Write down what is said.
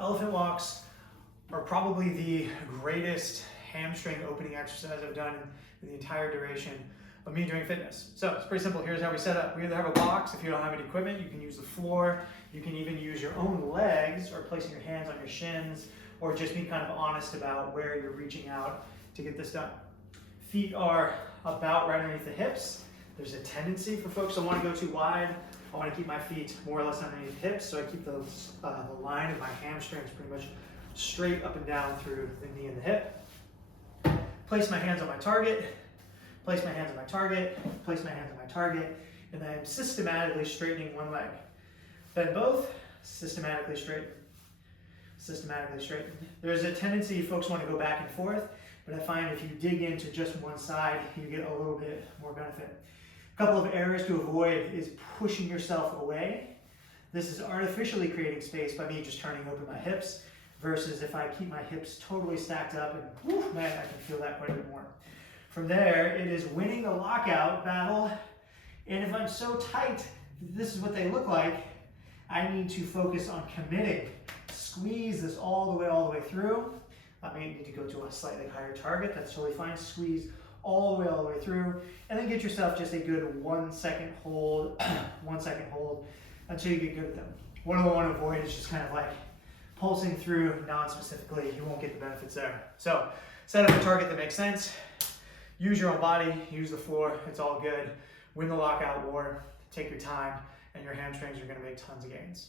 Elephant walks are probably the greatest hamstring opening exercise I've done in the entire duration of me doing fitness. So it's pretty simple. Here's how we set up. We either have a box. If you don't have any equipment, you can use the floor. You can even use your own legs or placing your hands on your shins, or just be kind of honest about where you're reaching out to get this done. Feet are about right underneath the hips. There's a tendency for folks to want to go too wide. I want to keep my feet more or less underneath the hips, so I keep the line of my hamstrings pretty much straight up and down through the knee and the hip. Place my hands on my target, place my hands on my target, place my hands on my target, and then I'm systematically straightening one leg. Bend both, systematically straighten, systematically straighten. There's a tendency folks want to go back and forth, but I find if you dig into just one side, you get a little bit more benefit. A couple of errors to avoid is pushing yourself away. This is artificially creating space by me just turning open my hips, versus if I keep my hips totally stacked up, and whew, man, I can feel that quite a bit more. From there, it is winning the lockout battle, and if I'm so tight, this is what they look like, I need to focus on committing. Squeeze this all the way through. I may need to go to a slightly higher target, that's totally fine. Squeeze all the way through, and then get yourself just a good 1 second hold, 1 second hold, until you get good at them. What I want to avoid is just kind of like pulsing through non-specifically. You won't get the benefits there. So set up a target that makes sense. Use your own body, use the floor, it's all good. Win the lockout war, take your time, and your hamstrings are going to make tons of gains.